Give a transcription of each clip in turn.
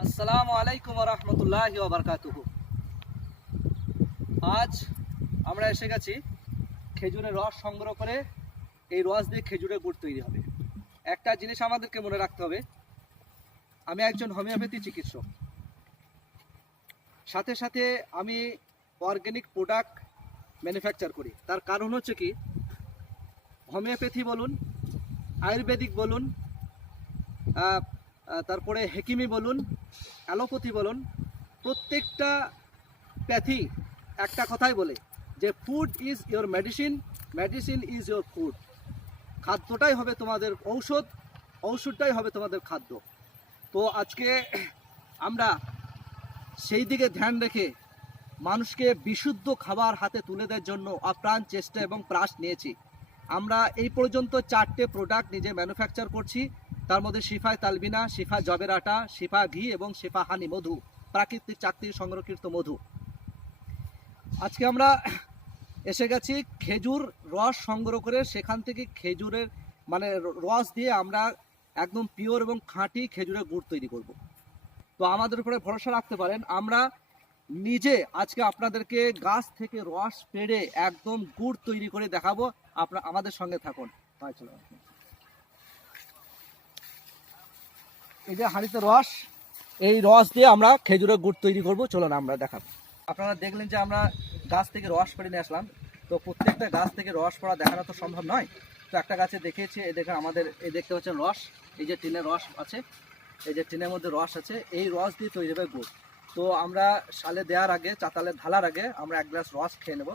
আসসালামু আলাইকুম ওয়া রাহমাতুল্লাহি ওয়া বারাকাতুহু। আজ আমরা এসে গেছি খেজুরের রস সংগ্রহ করে এই রস দিয়ে খেজুরের গুড় তৈরি হবে। একটা জিনিস আমাদেরকে মনে রাখতে হবে, আমি একজন হোমিওপ্যাথি চিকিৎসক, সাথে সাথে আমি অর্গানিক প্রোডাক্ট ম্যানুফ্যাকচার করি। তার কারণ হচ্ছে কি, হোমিওপ্যাথি বলুন, আয়ুর্বেদিক বলুন, তারপরে হেকিমি বলুন, অ্যালোপ্যাথি বলুন, প্রত্যেকটা প্যাথি একটা কথাই বলে যে food is your medicine, medicine is your food. খাদ্যটাই হবে তোমাদের ঔষধ, ঔষধটাই হবে তোমাদের খাদ্য। তো আজকে আমরা সেই দিকে ধ্যান রেখে মানুষকে বিশুদ্ধ খাবার হাতে তুলে দেওয়ার জন্য আপ্রাণ চেষ্টা এবং প্রয়াস নিয়েছি। আমরা এই পর্যন্ত 4টে প্রোডাক্ট নিজে ম্যানুফ্যাকচার করছি। তার মধ্যে শিফা তালবিনা, শিফা জবের আটা, শিফা ঘি এবং শিফা হানি মধু, প্রাকৃতিক চাকতির সংরক্ষিত মধু। আজকে আমরা এসে গেছি খেজুর রস সংগ্রহ করে, সেখান থেকে খেজুরের রস দিয়ে আমরা একদম পিওর এবং খাঁটি খেজুরের গুড় তৈরি করব। তো আমাদের উপরে ভরসা রাখতে পারেন, আমরা নিজে আজকে আপনাদেরকে গাছ থেকে রস পেড়ে একদম গুড় তৈরি করে দেখাবো। আপনারা আমাদের সঙ্গে থাকুন। এই যে হাঁড়িতে রস, এই রস দিয়ে আমরা খেজুরের গুড় তৈরি করব। চলুন আমরা দেখাবো। আপনারা দেখলেন যে আমরা গাছ থেকে রস পেড়ে নিয়ে আসলাম। তো প্রত্যেকটা গাছ থেকে রস পড়া দেখানো তো সম্ভব নয়। তো একটা গাছে দেখিয়েছি, এই দেখেন আমাদের এই দেখতে পাচ্ছেন রস, এই যে টিনের রস আছে, এই যে টিনের মধ্যে রস আছে, এই রস দিয়ে তৈরি হবে গুড়। তো আমরা শালে দেওয়ার আগে, চাতালে ঢালার আগে আমরা এক গ্লাস রস খেয়ে নেব।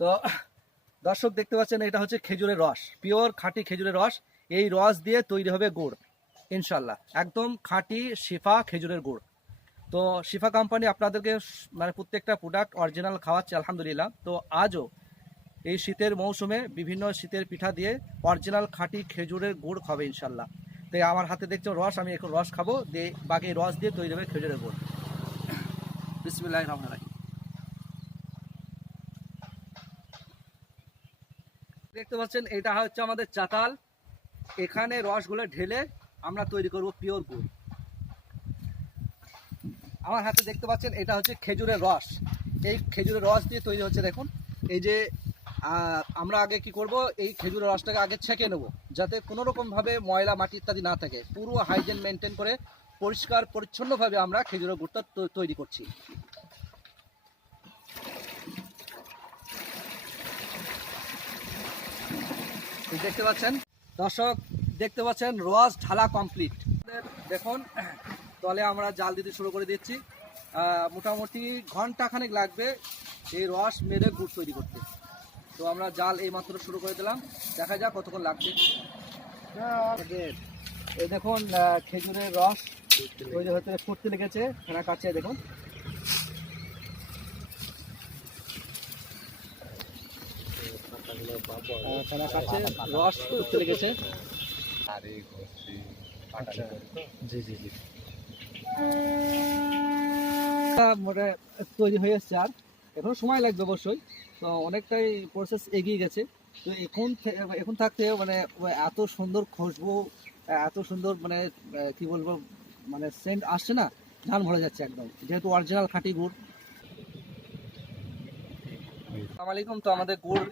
তো দর্শক দেখতে পাচ্ছেন, এটা হচ্ছে খেজুরের রস, পিওর খাঁটি খেজুরের রস। এই রস দিয়ে তৈরি হবে গুড় ইনশাল্লাহ, একদম খাঁটি শিফা খেজুরের গুড়। তো শিফা কোম্পানি আপনাদেরকে প্রত্যেকটা প্রোডাক্ট অরিজিনাল খাওয়াচ্ছে আলহামদুলিল্লাহ। তো আজও এই শীতের মৌসুমে বিভিন্ন শীতের পিঠা দিয়ে অরিজিনাল খাঁটি খেজুরের গুড় খাবে ইনশাল্লাহ। তো আমার হাতে দেখছো রস, আমি এখন রস খাবো, দিয়ে বাকি রস দিয়ে তৈরি হবে খেজুরের গুড়। বিসমিল্লাহির রহমানির রহিম। দেখতে পাচ্ছেন, এটা হচ্ছে আমাদের চাতাল, এখানে রসগুলো ঢেলে আমরা তৈরি করব পিওর গুড়। আমার হাতে দেখতে পাচ্ছেন, এটা হচ্ছে খেজুরের রস, এই খেজুরের রস দিয়ে তৈরি হচ্ছে। দেখুন এই যে আমরা আগে কি করব, এই খেজুরের রসটাকে আগে ছেঁকে নেব, যাতে কোনো রকমভাবে ময়লা মাটি ইত্যাদি না থাকে। পুরো হাইজেন মেনটেন করে পরিষ্কার পরিচ্ছন্নভাবে আমরা খেজুরের গুড়টা তৈরি করছি। দেখতে পাচ্ছেন দর্শক, দেখতে পাচ্ছেন রস ঢালা কমপ্লিট। দেখুন তলে আমরা জাল দিতে শুরু করে দিচ্ছি। মোটামুটি ঘন্টাখানেক লাগবে এই রস মেরে গুড় তৈরি করতে। তো আমরা জাল এই মাত্র শুরু করে দিলাম, দেখা যাক কতক্ষণ লাগছে। এই দেখুন খেজুরের রস তৈরি হতে ফুটতে লেগেছে, ফেনা কাটছে। দেখুন ফেনা কাটছে, রস ফুটতে লেগেছে। আচ্ছা, জি জি জি, তৈরি হয়ে এসছে, আর এখনো সময় লাগবে অবশ্যই। তো অনেকটাই প্রসেস এগিয়ে গেছে। তো এখন থাকতে এত সুন্দর খুশবু, এত সুন্দর কি বলবো, সেন্ট আসছে না, ধান ভরে যাচ্ছে একদম, যেহেতু অরিজিনাল খাঁটি গুড়। আসসালামু আলাইকুম। তো আমাদের গুড়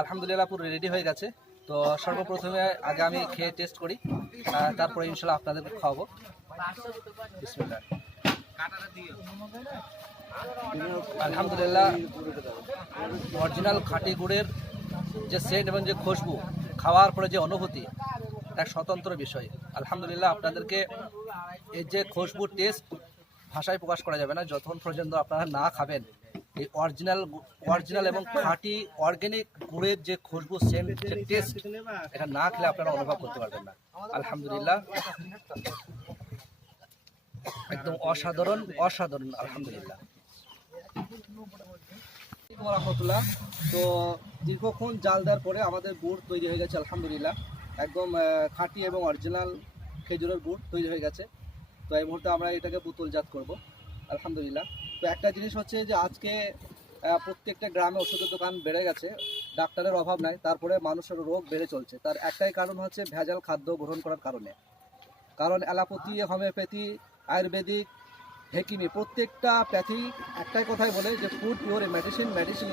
আলহামদুলিল্লাহ পুরো রেডি হয়ে গেছে। তো সর্বপ্রথমে আগে আমি খেয়ে টেস্ট করি, তারপরে ইনশাল্লাহ আপনাদেরকে খাওয়াবো। বিসমিল্লাহ। আলহামদুলিল্লাহ, অরিজিনাল খাঁটি গুড়ের যে সেন্ট এবং যে খুশবু, খাওয়ার পরে যে অনুভূতি, এক স্বতন্ত্র বিষয়। আলহামদুলিল্লাহ, আপনাদেরকে এর যে খুশবু টেস্ট ভাষায় প্রকাশ করা যাবে না, যতক্ষণ পর্যন্ত আপনারা না খাবেন এই অরিজিনাল এবং খাঁটি অর্গ্যানিক গুড়ের যে খুশবু, সেন্ট, যে টেস্ট, এটা না খেলে আপনারা অনুভব করতে পারবেন না। আলহামদুলিল্লাহ, একদম অসাধারণ অসাধারণ আলহামদুলিল্লাহ। রহমতুল্লাহ। তো দীর্ঘক্ষণ জাল দেওয়ার পরে আমাদের গুড় তৈরি হয়ে গেছে আলহামদুলিল্লাহ, একদম খাঁটি এবং অরিজিনাল খেজুরের গুড় তৈরি হয়ে গেছে। তো এই মুহূর্তে আমরা এটাকে বোতলজাত করব আলহামদুলিল্লাহ। তো একটা জিনিস হচ্ছে যে আজকে প্রত্যেকটা গ্রামে ওষুধের দোকান বেড়ে গেছে, ডাক্তারের অভাব নাই, তারপরে মানুষের রোগ বেড়ে চলছে। তার একটাই কারণ হচ্ছে ভেজাল খাদ্য গ্রহণ করার কারণে। কারণ অ্যালোপ্যাথি, হোমিওপ্যাথি, আয়ুর্বেদিক, হেকিমি প্রত্যেকটা প্যাথি একটাই কথাই বলে যে food your medicine, medicine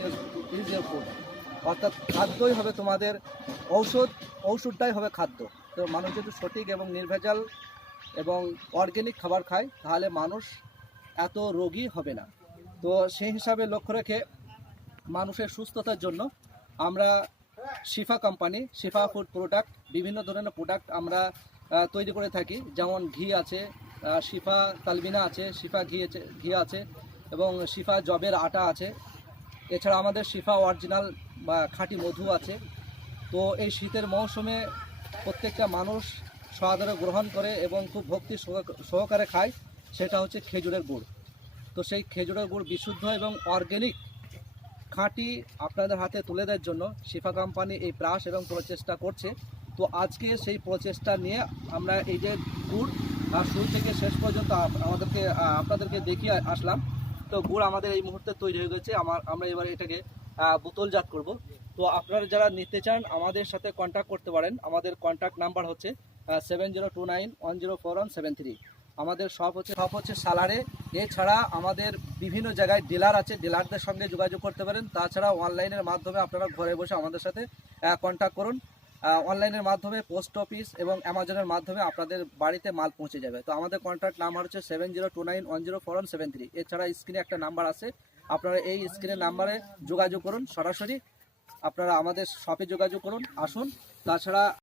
is your food. অর্থাৎ খাদ্যই হবে তোমাদের ঔষধ, ঔষধটাই হবে খাদ্য। তো মানুষ যদি সঠিক এবং নির্ভেজাল এবং অর্গ্যানিক খাবার খায় তাহলে মানুষ এত রোগী হবে না। তো সেই হিসাবে লক্ষ্য রেখে মানুষের সুস্থতার জন্য আমরা শিফা কোম্পানি, শিফা ফুড প্রোডাক্ট, বিভিন্ন ধরনের প্রোডাক্ট আমরা তৈরি করে থাকি। যেমন ঘি আছে, শিফা তালবিনা আছে, শিফা ঘি আছে এবং শিফা জবের আটা আছে। এছাড়া আমাদের শিফা অরিজিনাল বা খাঁটি মধু আছে। তো এই শীতের মৌসুমে প্রত্যেকটা মানুষ সআদরে গ্রহণ করে এবং খুব ভক্তি সহকারে খায়, সেটা হচ্ছে খেজুরের গুড়। তো সেই খেজুরের গুড় বিশুদ্ধ এবং অর্গ্যানিক খাঁটি আপনাদের হাতে তুলে দেওয়ার জন্য শিফা কোম্পানি এই প্রয়াস এবং প্রচেষ্টা করছে। তো আজকে সেই প্রচেষ্টা নিয়ে আমরা এই যে গুড় শুরু থেকে শেষ পর্যন্ত আপনাদেরকে দেখিয়ে আসলাম। তো গুড় আমাদের এই মুহূর্তে তৈরি হয়ে গেছে। আমরা এবার এটাকে বোতলজাত করব। তো আপনারা যারা নিতে চান আমাদের সাথে কন্ট্যাক্ট করতে পারেন। আমাদের কন্ট্যাক্ট নাম্বার হচ্ছে 7029104173। আমাদের শপ হচ্ছে সালারে। এছাড়া আমাদের বিভিন্ন জায়গায় ডিলার আছে, ডিলারদের সঙ্গে যোগাযোগ করতে পারেন। তাছাড়া অনলাইনের মাধ্যমে আপনারা ঘরে বসে আমাদের সাথে কন্ট্যাক্ট করুন। অনলাইনের মাধ্যমে পোস্ট অফিস এবং অ্যামাজনের মাধ্যমে আপনাদের বাড়িতে মাল পৌঁছে যাবে। তো আমাদের কন্ট্যাক্ট নাম্বার হচ্ছে 7029104173। এছাড়া স্ক্রিনে একটা নাম্বার আছে, আপনারা এই স্ক্রিনের নাম্বারে যোগাযোগ করুন। সরাসরি আপনারা আমাদের শপে যোগাযোগ করুন, আসুন। তাছাড়া